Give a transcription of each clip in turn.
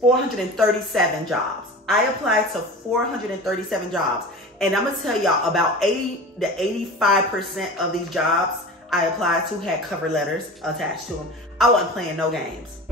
437 jobs. I applied to 437 jobs. And I'm gonna tell y'all, about 80 to 85% of these jobs I applied to had cover letters attached to them. I wasn't playing no games.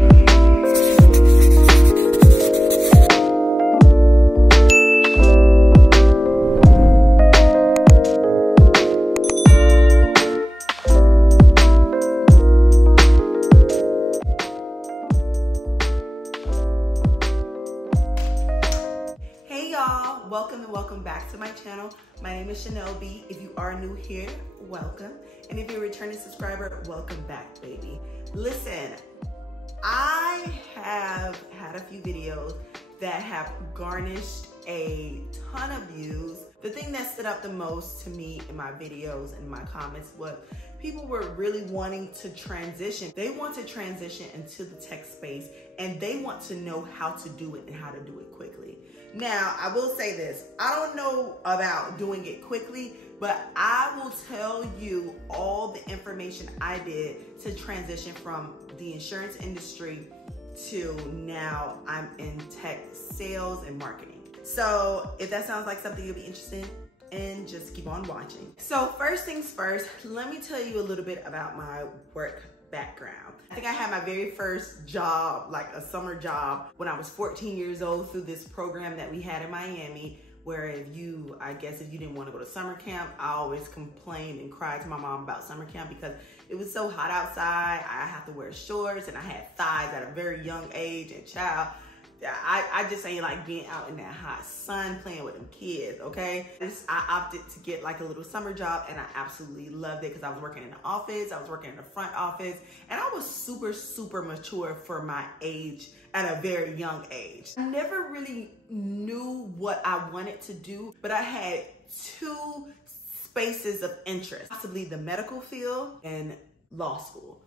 Welcome back to my channel. My name is Chanel B. If you are new here, welcome. And if you're a returning subscriber, welcome back, baby. Listen, I have had a few videos that have garnished a ton of views. The thing that stood out the most to me in my videos and my comments was people were really wanting to transition. They want to transition into the tech space and they want to know how to do it and how to do it quickly. Now, I will say this, I don't know about doing it quickly, but I will tell you all the information I did to transition from the insurance industry to now I'm in tech sales and marketing. So if that sounds like something you'll be interested in, just keep on watching. So first things first, let me tell you a little bit about my work background. I think I had my very first job, like a summer job, when I was 14 years old through this program that we had in Miami, where if you didn't want to go to summer camp, I always complained and cried to my mom about summer camp because it was so hot outside. I have to wear shorts and I had thighs at a very young age, and child, I just ain't like being out in that hot sun playing with them kids, okay? I opted to get like a little summer job and I absolutely loved it because I was working in the office, I was working in the front office, and I was super mature for my age at a very young age. I never really knew what I wanted to do, but I had two spaces of interest, possibly the medical field and law school.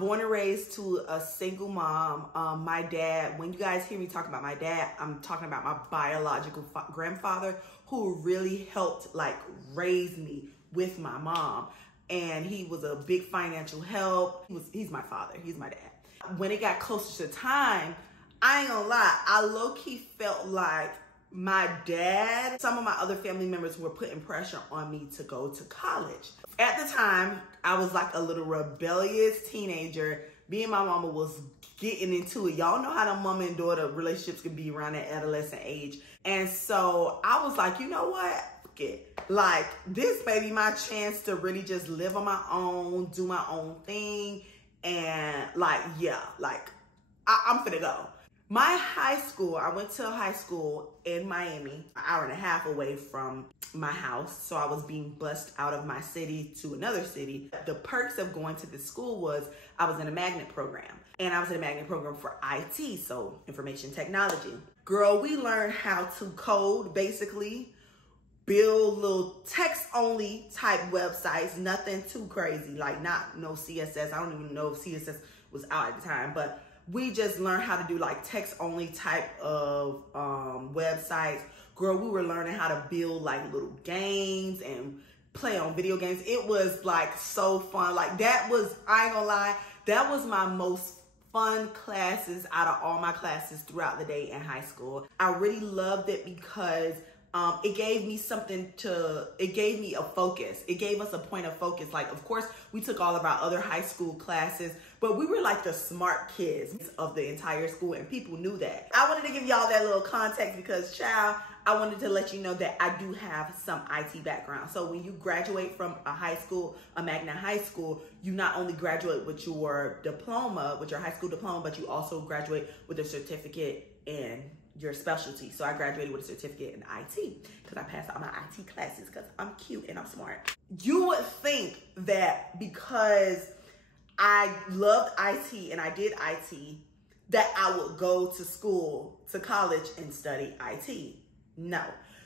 Born and raised to a single mom. My dad, when you guys hear me talk about my dad, I'm talking about my biological grandfather who really helped like raise me with my mom. And he was a big financial help. He's my father, he's my dad. When it got closer to time, I ain't gonna lie, I low-key felt like my dad, some of my other family members were putting pressure on me to go to college. At the time, I was like a little rebellious teenager. Me and my mama was getting into it. Y'all know how the mama and daughter relationships can be around that adolescent age. And so I was like, you know what? Fuck it. Like, this may be my chance to really just live on my own, do my own thing. And like, yeah, like I'm finna go. My high school, I went to a high school in Miami, an hour and a half away from my house. So I was being bused out of my city to another city. The perks of going to this school was I was in a magnet program, and I was in a magnet program for IT, so information technology. Girl, we learned how to code, basically, build little text-only type websites, nothing too crazy, like no CSS. I don't even know if CSS was out at the time, but we just learned how to do like text-only type of websites. Girl, we were learning how to build like little games and play on video games. It was like so fun. Like that was, I ain't gonna lie, that was my most fun classes out of all my classes throughout the day in high school. I really loved it because it gave me it gave me a focus. It gave us a point of focus. Like, of course, we took all of our other high school classes, but we were like the smart kids of the entire school, and people knew that. I wanted to give y'all that little context because, child, I wanted to let you know that I do have some IT background. So when you graduate from a high school, a magnet high school, you not only graduate with your diploma, with your high school diploma, but you also graduate with a certificate in your specialty. So I graduated with a certificate in IT because I passed all my IT classes because I'm cute and I'm smart. You would think that because I loved IT and I did IT, that I would go to school, to college and study IT. No.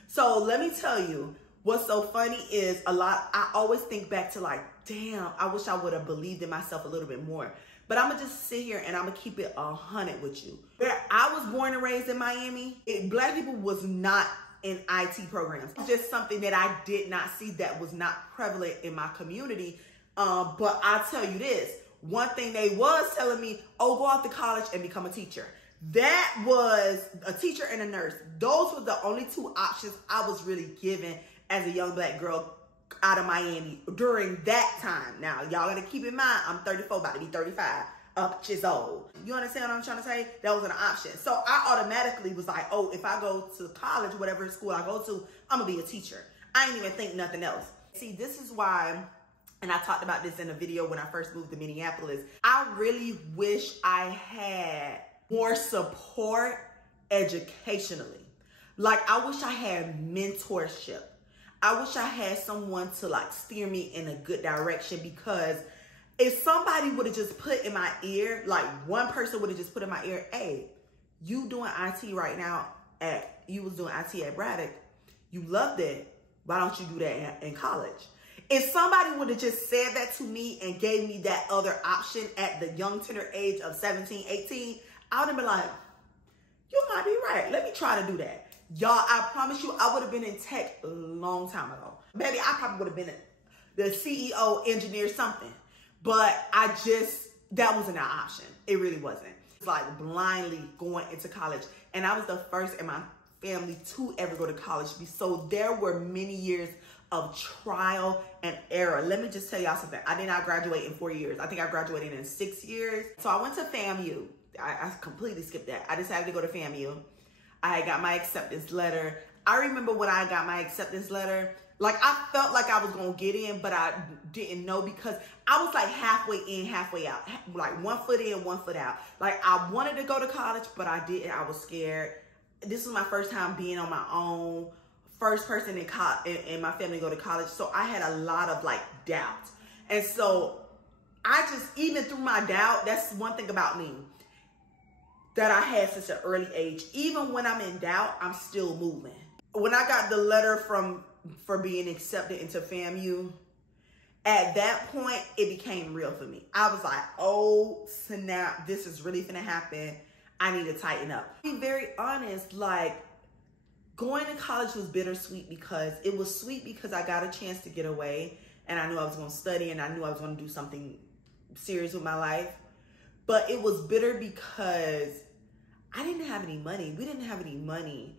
So let me tell you, what's so funny is I always think back to like, damn, I wish I would have believed in myself a little bit more. But I'm gonna just sit here and I'm gonna keep it 100 with you. Where I was born and raised in Miami, Black people was not in IT programs. It's just something that I did not see, that was not prevalent in my community. But I'll tell you this, one thing they was telling me, oh, go off to college and become a teacher. That was a teacher and a nurse. Those were the only two options I was really given as a young black girl out of Miami during that time. Now, y'all gotta keep in mind, I'm 34, about to be 35. Up years old. You understand what I'm trying to say? That was an option. So I automatically was like, oh, if I go to college, whatever school I go to, I'm gonna be a teacher. I ain't even think nothing else. See, this is why, and I talked about this in a video when I first moved to Minneapolis, I really wish I had more support educationally. Like, I wish I had mentorship. I wish I had someone to like steer me in a good direction, because if somebody would have just put in my ear, like one person would have just put in my ear, hey, you doing IT right now you was doing IT at Braddock, you loved it, why don't you do that in college? If somebody would have just said that to me and gave me that other option at the young tender age of 17, 18, I would have been like, you might be right. Let me try to do that. Y'all, I promise you, I would have been in tech a long time ago. Maybe I probably would have been the CEO, engineer, something. But that wasn't an option. It really wasn't. It's like blindly going into college. And I was the first in my family to ever go to college. So there were many years of trial and error. Let me just tell y'all something. I did not graduate in 4 years. I think I graduated in 6 years. So I went to FAMU. I completely skipped that. I decided to go to FAMU. I got my acceptance letter. I remember when I got my acceptance letter, like I felt like I was gonna get in, but I didn't know, because I was like halfway in, halfway out, like 1 foot in, 1 foot out. Like I wanted to go to college, but I didn't. I was scared. This was my first time being on my own, first person in my family to go to college. So I had a lot of like doubt. And so I just, even through my doubt, that's one thing about me that I had since an early age. Even when I'm in doubt, I'm still moving. When I got the letter for being accepted into FAMU, at that point, it became real for me. I was like, oh snap, this is really gonna happen. I need to tighten up. To be very honest, like going to college was bittersweet, because it was sweet because I got a chance to get away and I knew I was gonna study and I knew I was gonna do something serious with my life. But it was bitter because I didn't have any money. We didn't have any money.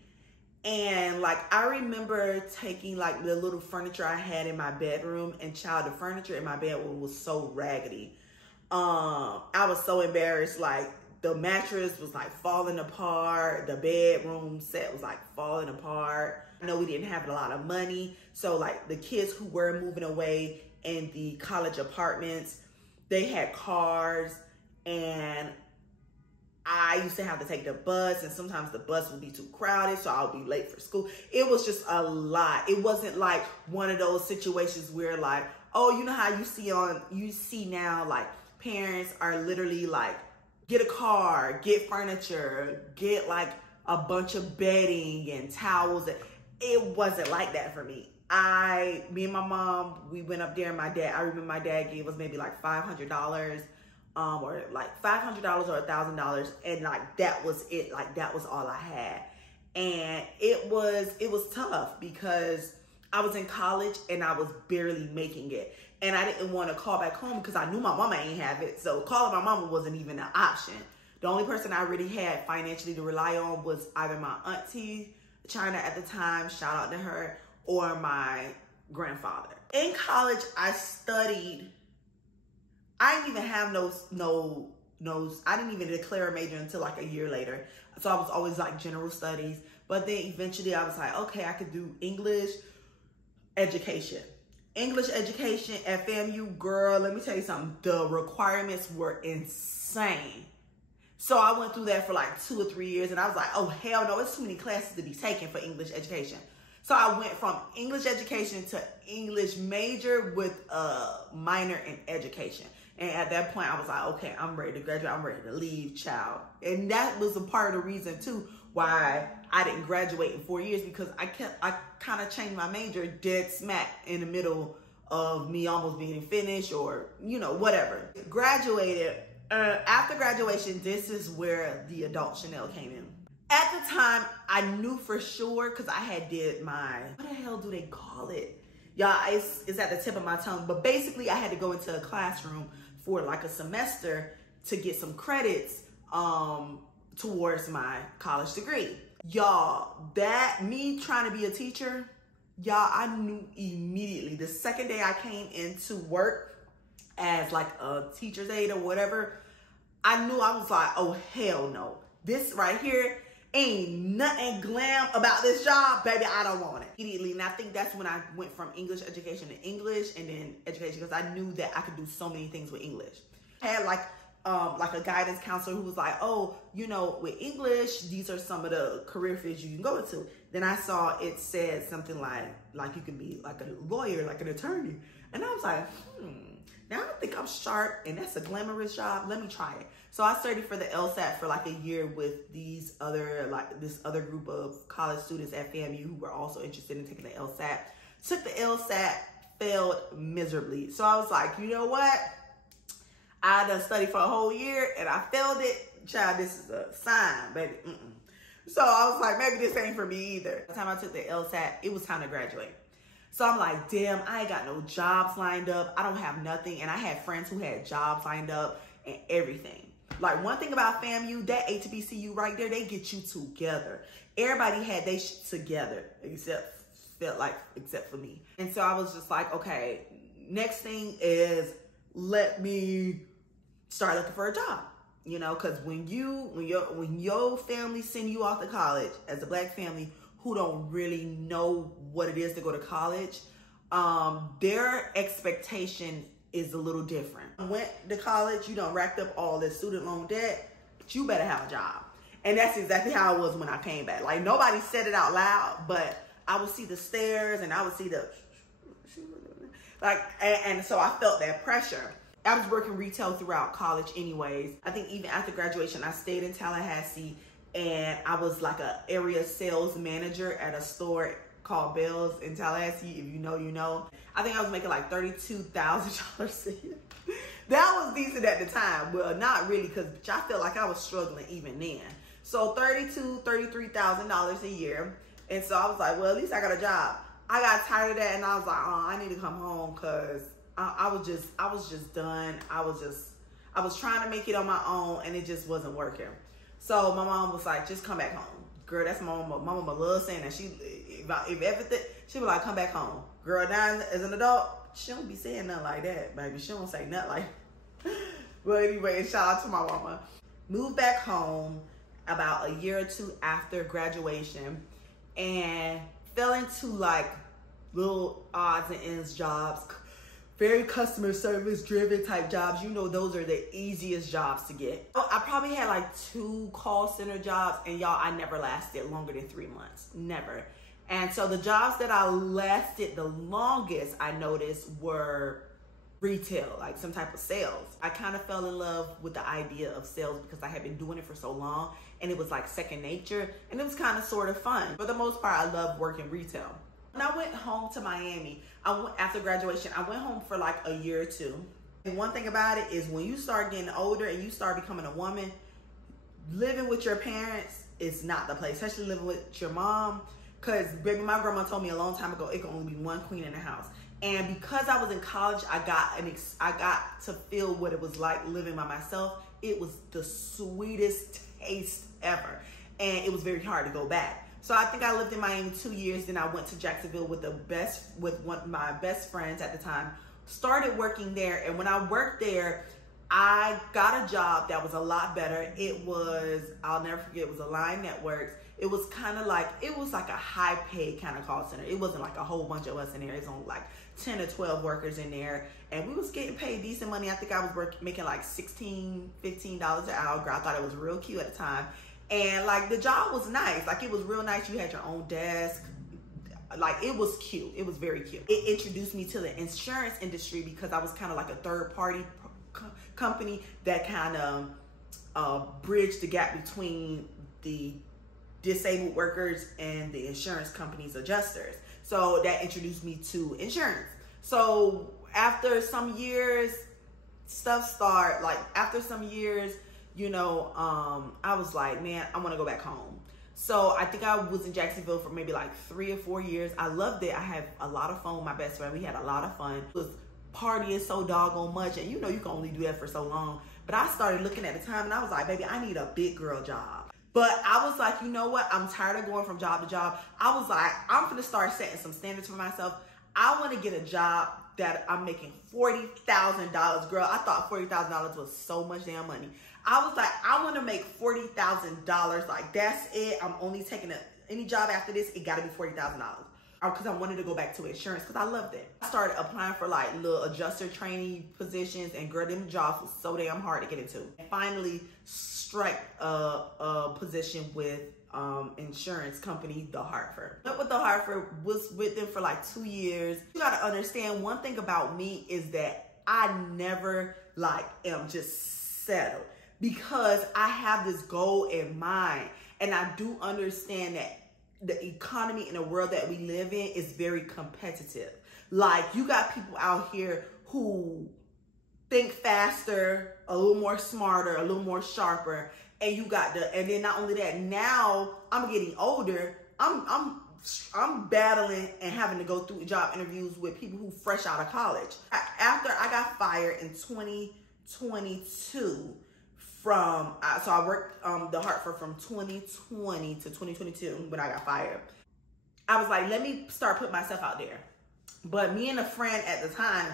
And like, I remember taking like the little furniture I had in my bedroom, and child, the furniture in my bedroom was so raggedy. I was so embarrassed. Like the mattress was like falling apart. The bedroom set was like falling apart. I know we didn't have a lot of money. So like the kids who were moving away in the college apartments, they had cars, and I used to have to take the bus, and sometimes the bus would be too crowded, so I would be late for school. It was just a lot. It wasn't like one of those situations where like, oh, you know how you see now, like parents are literally like, get a car, get furniture, get like a bunch of bedding and towels. It wasn't like that for me. Me and my mom, we went up there, and I remember my dad gave us maybe like $500, or like $500 or $1,000, and like that was it. Like that was all I had. And it was tough because I was in college and I was barely making it, and I didn't want to call back home because I knew my mama ain't have it. So calling my mama wasn't even an option. The only person I really had financially to rely on was either my auntie China at the time, shout out to her, or my grandfather. In college, I studied. I didn't even have I didn't even declare a major until like a year later. So I was always like general studies. But then eventually I was like, okay, I could do English education. English education at FAMU, girl, let me tell you something. The requirements were insane. So I went through that for like 2 or 3 years, and I was like, oh, hell no, it's too many classes to be taken for English education. So I went from English education to English major with a minor in education. And at that point, I was like, okay, I'm ready to graduate. I'm ready to leave, child. And that was a part of the reason, too, why I didn't graduate in 4 years, because I kind of changed my major dead smack in the middle of me almost being finished, or, you know, whatever. Graduated. After graduation, this is where the adult Chanel came in. At the time, I knew for sure, because I had did my, what the hell do they call it? Y'all, it's at the tip of my tongue. But basically, I had to go into a classroom for like a semester to get some credits towards my college degree. Y'all, that me trying to be a teacher, y'all, I knew immediately the second day I came into work as like a teacher's aide or whatever, I knew, I was like, oh hell no. This right here ain't nothing glam about this job, baby. I don't want it. Immediately, and I think that's when I went from English education to English and then education, because I knew that I could do so many things with English. I had like a guidance counselor who was like, oh, you know, with English, these are some of the career fields you can go into. Then I saw it said something like you can be like a lawyer, like an attorney. And I was like, now I think I'm sharp and that's a glamorous job. Let me try it. So I studied for the LSAT for like a year with this other group of college students at FAMU who were also interested in taking the LSAT. Took the LSAT, failed miserably. So I was like, you know what? I done studied for a whole year and I failed it. Child, this is a sign, baby. So I was like, maybe this ain't for me either. By the time I took the LSAT, it was time to graduate. So I'm like, damn, I ain't got no jobs lined up. I don't have nothing. And I had friends who had jobs lined up and everything. Like, one thing about FAMU, that HBCU right there, they get you together. Everybody had their shit together, except for me. And so I was just like, okay, next thing is let me start looking for a job. You know, because when your family send you off to college as a Black family who don't really know what it is to go to college, their expectation is a little different. I went to college, you done racked up all this student loan debt, but you better have a job. And that's exactly how it was when I came back. Like, nobody said it out loud, but I would see the stares and I would see the, like, and so I felt that pressure. I was working retail throughout college anyways. I think even after graduation, I stayed in Tallahassee and I was like an area sales manager at a store called Bell's in Tallahassee. If you know, you know. I think I was making like $32,000 a year. That was decent at the time. Well, not really, because I felt like I was struggling even then. So $33,000 a year. And so I was like, well, at least I got a job. I got tired of that and I was like, oh, I need to come home because I was just done. I was trying to make it on my own and it just wasn't working. So my mom was like, just come back home. Girl, that's my mama. My mama loves saying that. If everything, she was like, come back home. Girl, now as an adult, she don't be saying nothing like that, baby. She don't say nothing like that. But anyway, shout out to my mama. Moved back home about a year or two after graduation and fell into like little odds and ends jobs, very customer service driven type jobs. You know, those are the easiest jobs to get. I probably had like 2 call center jobs and y'all, I never lasted longer than 3 months, never. And so the jobs that I lasted the longest, I noticed, were retail, like some type of sales. I kind of fell in love with the idea of sales because I had been doing it for so long and it was like second nature and it was kind of sort of fun. For the most part, I love working retail. When I went home to Miami, after graduation, I went home for like a year or two. And one thing about it is when you start getting older and you start becoming a woman, living with your parents is not the place, especially living with your mom. Because, baby, my grandma told me a long time ago, it can only be one queen in the house. And because I was in college, I got to feel what it was like living by myself. It was the sweetest taste ever. And it was very hard to go back. So I think I lived in Miami 2 years. Then I went to Jacksonville with one of my best friends at the time. Started working there. And when I worked there, I got a job that was a lot better. It was, I'll never forget, it was Align Networks. It was kind of like, it was like a high paid kind of call center. It wasn't like a whole bunch of us in there. It's only like 10 or 12 workers in there. And we was getting paid decent money. I think I was making like $16, $15 an hour. Girl, I thought it was real cute at the time. And like the job was nice. Like it was real nice. You had your own desk. Like it was cute. It was very cute. It introduced me to the insurance industry because I was kind of like a third party company that kind of bridged the gap between the disabled workers and the insurance company's adjusters. So that introduced me to insurance. So after some years, you know, I was like, man, I want to go back home. So I think I was in Jacksonville for maybe like 3 or 4 years. I loved it. I had a lot of fun with my best friend. We had a lot of fun. It was partying so doggone much. And you know, you can only do that for so long. But I started looking at the time and I was like, baby, I need a big girl job. But I was like, you know what? I'm tired of going from job to job. I was like, I'm going to start setting some standards for myself. I want to get a job that I'm making $40,000. Girl, I thought $40,000 was so much damn money. I was like, I want to make $40,000. Like, that's it. I'm only taking any job after this. It got to be $40,000. Because I wanted to go back to insurance because I loved it. I started applying for like little adjuster training positions, and girl, them jobs was so damn hard to get into. And finally struck a position with insurance company, The Hartford. Went with The Hartford, was with them for like 2 years. You gotta understand, one thing about me is that I never like am just settled, because I have this goal in mind, and I do understand that the economy in the world that we live in is very competitive. Like, you got people out here who think faster, a little more smarter, a little more sharper, and you got and then not only that, now I'm getting older, I'm battling and having to go through job interviews with people who fresh out of college. After I got fired in 2022 from, so I worked The Hartford from 2020 to 2022 when I got fired. I was like, let me start putting myself out there. But me and a friend at the time,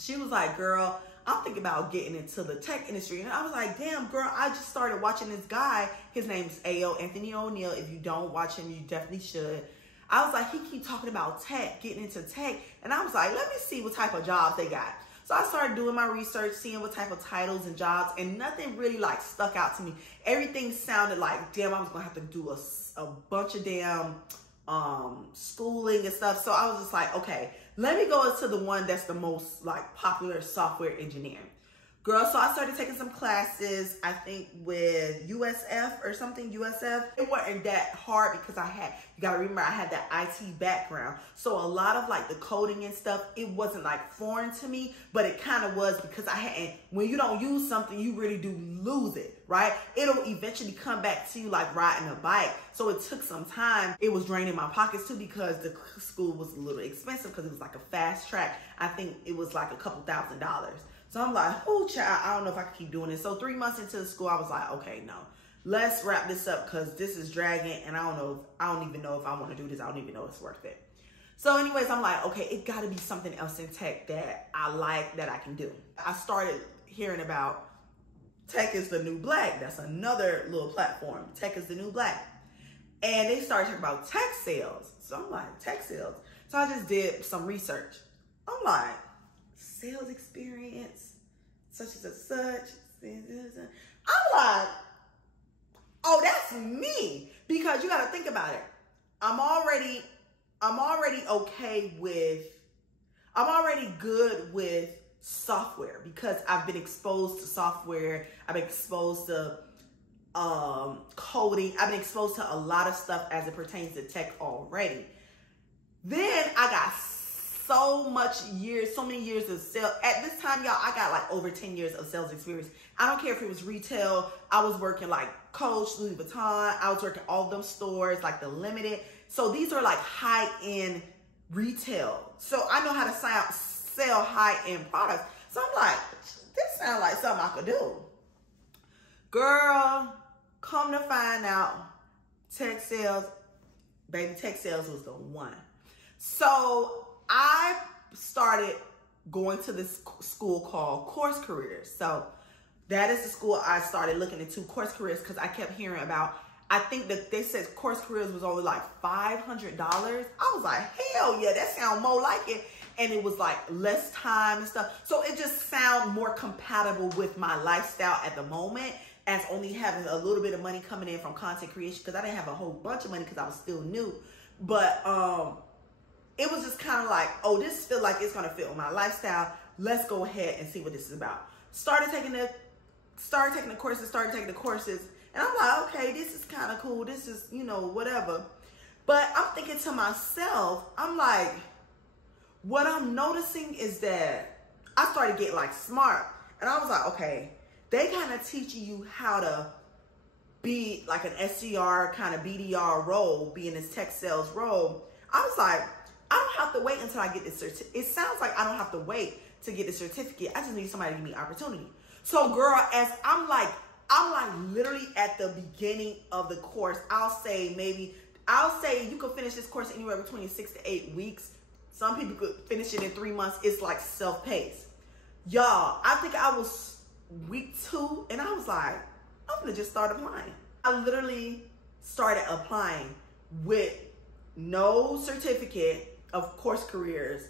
she was like, girl, I'm thinking about getting into the tech industry. And I was like, damn, girl, I just started watching this guy. His name's A.O. Anthony O'Neill. If you don't watch him, you definitely should. I was like, he keep talking about tech, getting into tech. And I was like, let me see what type of jobs they got. So I started doing my research, seeing what type of titles and jobs, and nothing really like stuck out to me. Everything sounded like, damn, I was gonna have to do a bunch of damn schooling and stuff. So I was just like, okay, let me go into the one that's the most like popular, software engineering. Girl, so I started taking some classes, I think with USF or something, USF. It wasn't that hard because you gotta remember, I had that IT background. So a lot of like the coding and stuff, it wasn't like foreign to me, but it kind of was, because when you don't use something, you really do lose it, right? It'll eventually come back to you like riding a bike. So it took some time. It was draining my pockets too, because the school was a little expensive, because it was like a fast track. I think it was like a couple $1,000s. So I'm like, oh, child, I don't know if I can keep doing this. So 3 months into the school, I was like, okay, no, let's wrap this up, because this is dragging, and I don't even know if I want to do this. I don't even know if it's worth it. So anyways, I'm like, okay, it got to be something else in tech that I like, that I can do. I started hearing about Tech is the New Black. That's another little platform. Tech is the New Black. And they started talking about tech sales. So I'm like, tech sales. So I just did some research. I'm like, sales experience, such and such. I'm like, oh, that's me. Because you got to think about it. I'm already good with software, because I've been exposed to software. I've been exposed to coding. I've been exposed to a lot of stuff as it pertains to tech already. Then I got so many years of sales. At this time, y'all, I got like over 10 years of sales experience. I don't care if it was retail. I was working like Coach, Louis Vuitton. I was working all them stores, like the Limited. So these are like high-end retail. So I know how to sell high-end products. So I'm like, this sounds like something I could do. Girl, come to find out, tech sales, baby, tech sales was the one. So I started going to this school called Course Careers. So that is the school I started looking into, Course Careers, because I kept hearing about, I think that they said Course Careers was only like $500. I was like, hell yeah, that sounds more like it. And it was like less time and stuff. So it just sounded more compatible with my lifestyle at the moment, as only having a little bit of money coming in from content creation, because I didn't have a whole bunch of money because I was still new. But it was just kind of like, oh, this feels like it's gonna fit with my lifestyle. Let's go ahead and see what this is about. Started taking the courses, and I'm like, okay, this is kind of cool. This is, you know, whatever. But I'm thinking to myself, I'm like, what I'm noticing is that I started getting like smart, and I was like, okay, they kind of teaching you how to be like an SDR kind of BDR role, be in this tech sales role. I was like, I don't have to wait until I get this certificate. It sounds like I don't have to wait to get the certificate. I just need somebody to give me opportunity. So girl, as I'm like I'm like literally at the beginning of the course. I'll say you could finish this course anywhere between 6 to 8 weeks. Some people could finish it in 3 months. It's like self-paced. Y'all, I think I was week 2 and I was like, I'm gonna just start applying. I literally started applying with no certificate of course careers,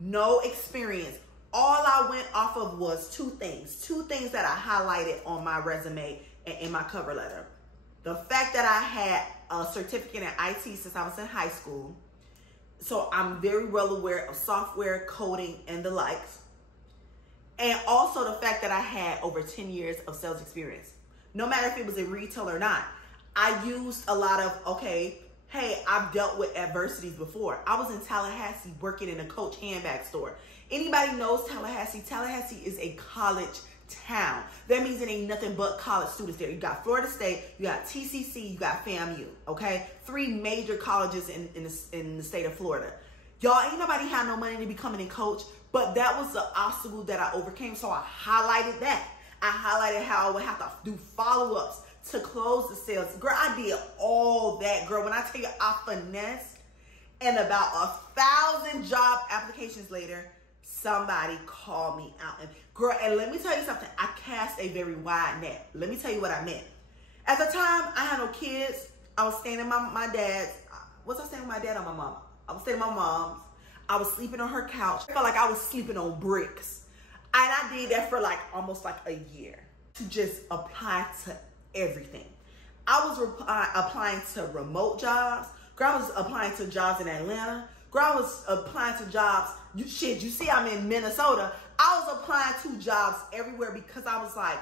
no experience. All I went off of was two things that I highlighted on my resume and in my cover letter. The fact that I had a certificate in IT since I was in high school. So I'm very well aware of software, coding, and the likes. And also the fact that I had over 10 years of sales experience. No matter if it was in retail or not. I used a lot of, okay, hey, I've dealt with adversities before. I was in Tallahassee working in a Coach handbag store. Anybody knows Tallahassee? Tallahassee is a college town. That means it ain't nothing but college students there. You got Florida State, you got TCC, you got FAMU, okay? 3 major colleges in the state of Florida. Y'all, ain't nobody had no money to be coming in coach, but that was the obstacle that I overcame, so I highlighted that. I highlighted how I would have to do follow-ups to close the sales. Girl, I did all that, girl. When I tell you I finessed, and about 1,000 job applications later, somebody called me out. And girl, and let me tell you something. I cast a very wide net. Let me tell you what I meant. At the time, I had no kids. I was staying at my dad's. Was I staying with my dad or my mom? I was staying at my mom's. I was sleeping on her couch. I felt like I was sleeping on bricks. And I did that for like almost like a year to just apply to everything. I was applying to remote jobs. Girl, I was applying to jobs in Atlanta. Girl, I was applying to jobs. You see I'm in Minnesota. I was applying to jobs everywhere because I was like,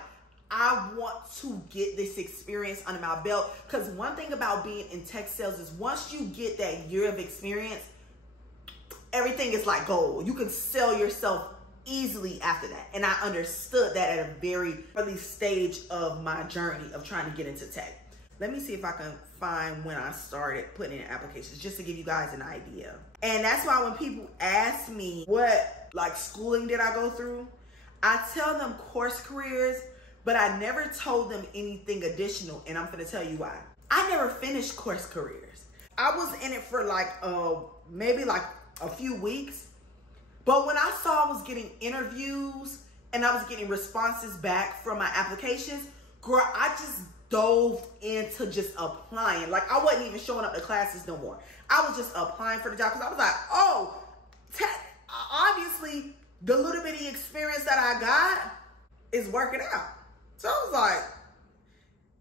I want to get this experience under my belt. Because one thing about being in tech sales is once you get that year of experience, everything is like gold. You can sell yourself easily after that. And I understood that at a very early stage of my journey of trying to get into tech. Let me see if I can find when I started putting in applications, just to give you guys an idea. And that's why when people ask me what like schooling did I go through, I tell them course careers, but I never told them anything additional. And I'm gonna tell you why. I never finished course careers. I was in it for like maybe like a few weeks. But when I saw I was getting interviews and I was getting responses back from my applications, girl, I just dove into just applying. Like I wasn't even showing up to classes no more. I was just applying for the job because I was like, oh, obviously the little bitty experience that I got is working out. So I was like,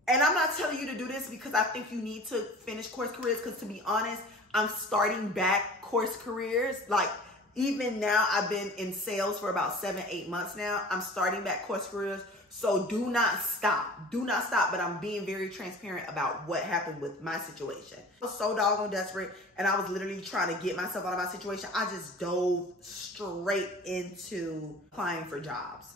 and I'm not telling you to do this because I think you need to finish course careers, because to be honest, I'm starting back course careers. Like even now, I've been in sales for about 7-8 months now. I'm starting back course careers. So do not stop. Do not stop. But I'm being very transparent about what happened with my situation. I was so doggone desperate and I was literally trying to get myself out of my situation. I just dove straight into applying for jobs.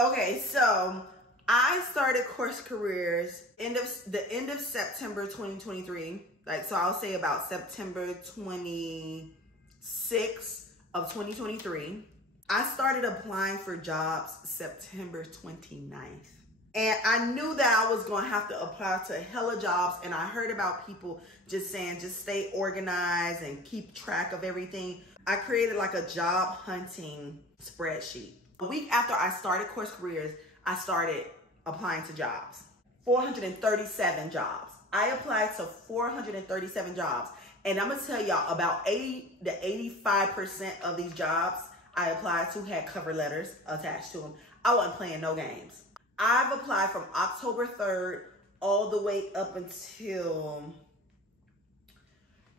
Okay, so I started course careers the end of September 2023. Like, so I'll say about September 26th of 2023. I started applying for jobs September 29th. And I knew that I was going to have to apply to hella jobs. And I heard about people just saying, just stay organized and keep track of everything. I created like a job hunting spreadsheet. A week after I started course careers, I started applying to jobs. 437 jobs. I applied to 437 jobs. And I'm going to tell y'all about 80 to 85% of these jobs I applied to had cover letters attached to them. I wasn't playing no games. I've applied from October 3rd all the way up until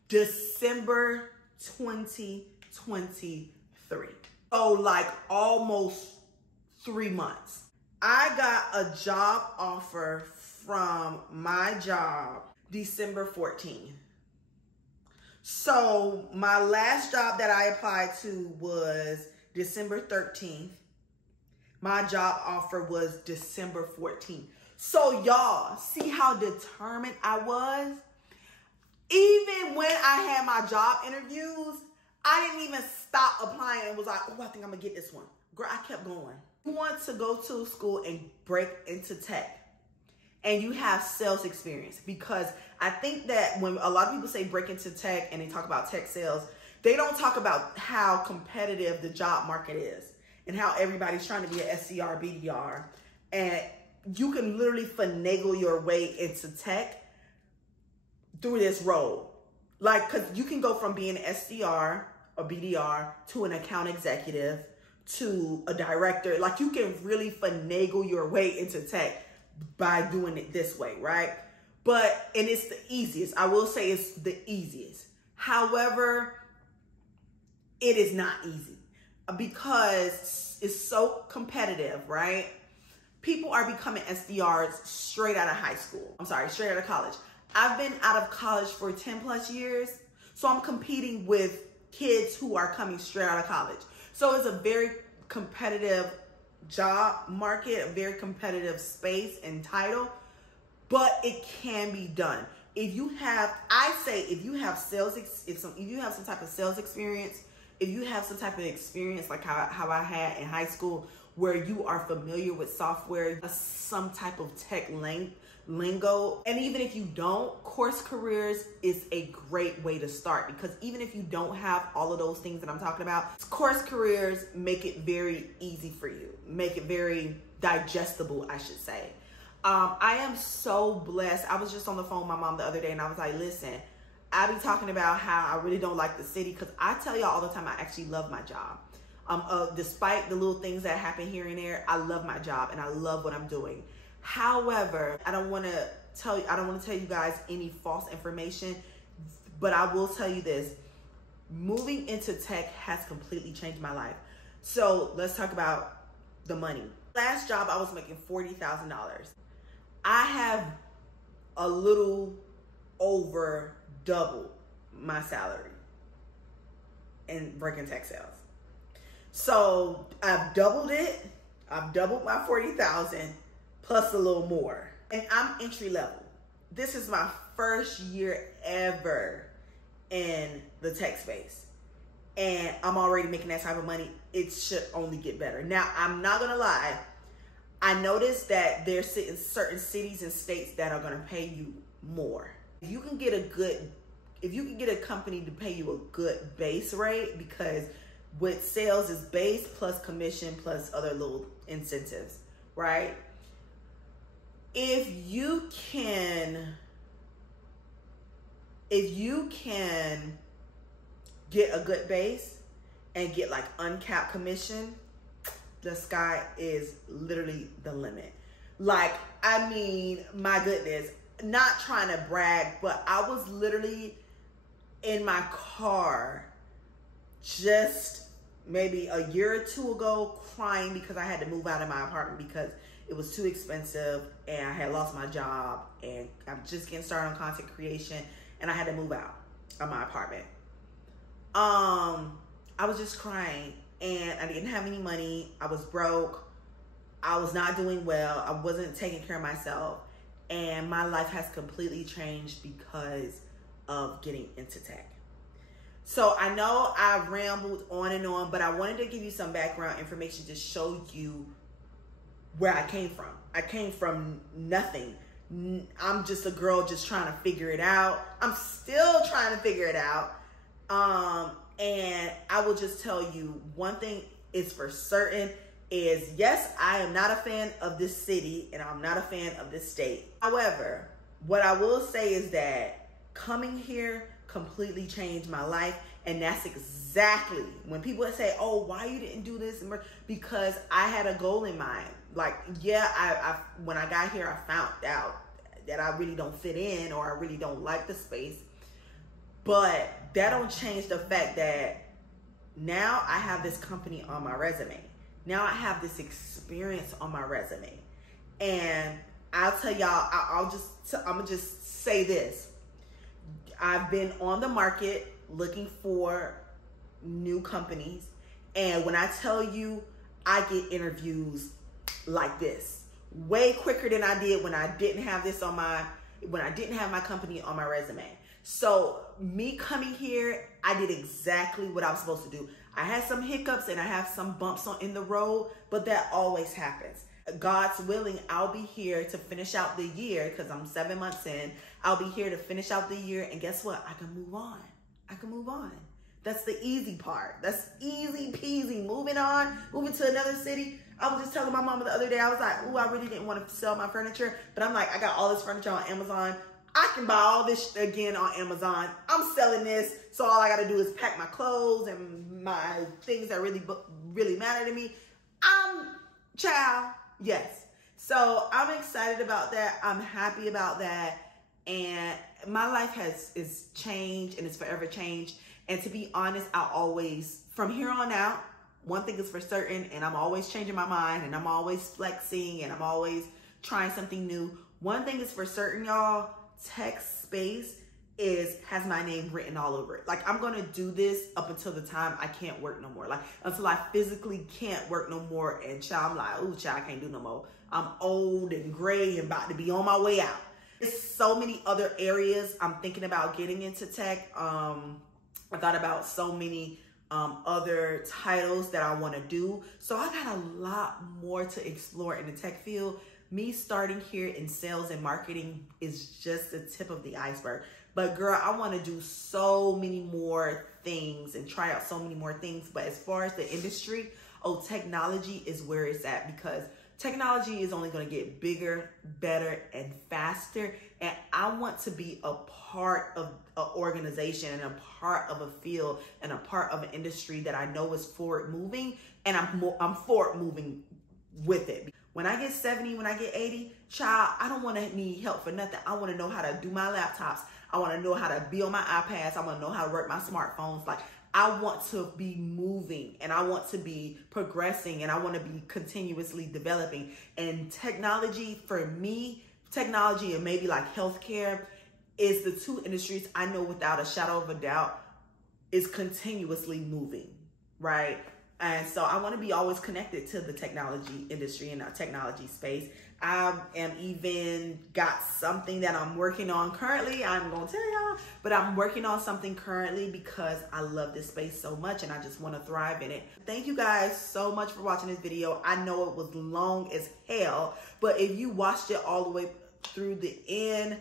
December 2023. So like almost 3 months. I got a job offer from my job December 14th. So my last job that I applied to was December 13th. My job offer was December 14th. So y'all, see how determined I was? Even when I had my job interviews, I didn't even stop applying and was like, oh, I think I'm gonna get this one. Girl, I kept going. You want to go to school and break into tech. and you have sales experience. Because I think that when a lot of people say break into tech and they talk about tech sales, they don't talk about how competitive the job market is and how everybody's trying to be an SDR, BDR. And you can literally finagle your way into tech through this role. Like, because you can go from being an SDR or BDR to an account executive to a director. Like, you can really finagle your way into tech by doing it this way, right? And it's the easiest. I will say it's the easiest. However, it is not easy because it's so competitive, right? People are becoming SDRs straight out of high school. I'm sorry, straight out of college. I've been out of college for 10 plus years. So I'm competing with kids who are coming straight out of college. So it's a very competitive job market, a very competitive space and title, but it can be done. If you have, I say, if you have sales, if you have some type of sales experience, if you have some type of experience like how I had in high school, where you are familiar with software, some type of tech lingo, and even if you don't, Course Careers is a great way to start, because even if you don't have all of those things that I'm talking about, Course Careers make it very easy for you, make it very digestible, I should say. I am so blessed. I was just on the phone with my mom the other day and I was like, listen, I be talking about how I really don't like the city, because I tell y'all all the time I actually love my job. Despite the little things that happen here and there, I love my job and I love what I'm doing. However, I don't want to tell you guys any false information, but I will tell you this. Moving into tech has completely changed my life. So let's talk about the money. Last job, I was making $40,000. I have a little over double my salary in breaking tech sales. So I've doubled it. I've doubled my 40,000 plus a little more. And I'm entry level. This is my first year ever in the tech space. And I'm already making that type of money. It should only get better. Now, I'm not gonna lie. I noticed that there's certain cities and states that are gonna pay you more. If you can get a company to pay you a good base rate, because with sales is base plus commission plus other little incentives, right? If you can get a good base and get like uncapped commission, the sky is literally the limit. Like, I mean, my goodness, not trying to brag, but I was literally in my car just maybe a year or two ago crying because I had to move out of my apartment because it was too expensive and I had lost my job and I'm just getting started on content creation and I had to move out of my apartment. I was just crying and I didn't have any money. I was broke. I was not doing well. I wasn't taking care of myself, and my life has completely changed because of getting into tech. So I know I rambled on and on, but I wanted to give you some background information to show you where I came from. I came from nothing. I'm just a girl just trying to figure it out. I'm still trying to figure it out. And I will just tell you one thing is for certain is, yes, I am not a fan of this city and I'm not a fan of this state. However, what I will say is that coming here completely changed my life. And that's exactly when people say, oh, why you didn't do this? Because I had a goal in mind. Like, yeah, when I got here, I found out that I really don't fit in or I really don't like the space. But that don't change the fact that now I have this company on my resume. Now I have this experience on my resume. And I'll tell y'all, I'm gonna just say this. I've been on the market looking for new companies. And when I tell you, I get interviews like this way quicker than I did when I didn't have this on when I didn't have my company on my resume. So me coming here, I did exactly what I was supposed to do. I had some hiccups and I have some bumps in the road, but that always happens. God's willing, I'll be here to finish out the year because I'm 7 months in. I'll be here to finish out the year, and guess what? I can move on. I can move on. That's the easy part. That's easy peasy. Moving on, moving to another city. I was just telling my mama the other day, I was like, ooh, I really didn't want to sell my furniture, but I'm like, I got all this furniture on Amazon. I can buy all this again on Amazon. I'm selling this, so all I got to do is pack my clothes and my things that really matter to me. Child, yes. So I'm excited about that. I'm happy about that. And my life is changed, and it's forever changed. And to be honest, I always, from here on out, one thing is for certain, and I'm always changing my mind, and I'm always flexing, and I'm always trying something new. One thing is for certain, y'all, tech space has my name written all over it. Like, I'm gonna do this up until the time I can't work no more. Like, until I physically can't work no more, and child, I'm like, ooh, child, I can't do no more. I'm old and gray and about to be on my way out. There's so many other areas I'm thinking about getting into tech. I thought about so many other titles that I want to do. So I got a lot more to explore in the tech field. Me starting here in sales and marketing is just the tip of the iceberg. But girl, I want to do so many more things and try out so many more things. But as far as the industry, technology is where it's at, because technology is only going to get bigger, better, and faster. And I want to be a part of an organization and a part of a field and a part of an industry that I know is forward moving, and I'm forward moving with it. When I get 70, when I get 80, child, I don't want to need help for nothing. I want to know how to do my laptops. I want to know how to be on my iPads. I want to know how to work my smartphones. Like, I want to be moving, and I want to be progressing, and I want to be continuously developing. And technology, for me, technology and maybe like healthcare is the two industries I know without a shadow of a doubt is continuously moving, right? And so I want to be always connected to the technology industry and our technology space. I am even got something that I'm working on currently. I'm going to tell y'all, but I'm working on something currently because I love this space so much and I just want to thrive in it. Thank you guys so much for watching this video. I know it was long as hell, but if you watched it all the way through the end,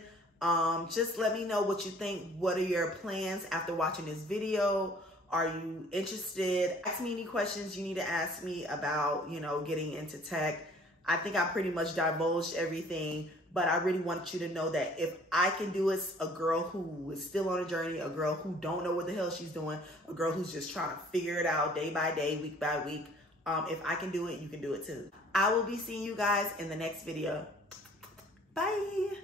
just let me know what you think. What are your plans after watching this video? Are you interested? Ask me any questions you need to ask me about, you know, getting into tech. I think I pretty much divulged everything, but I really want you to know that if I can do it, a girl who is still on a journey, a girl who don't know what the hell she's doing, a girl who's just trying to figure it out day by day, week by week, if I can do it, you can do it too. I will be seeing you guys in the next video. Bye.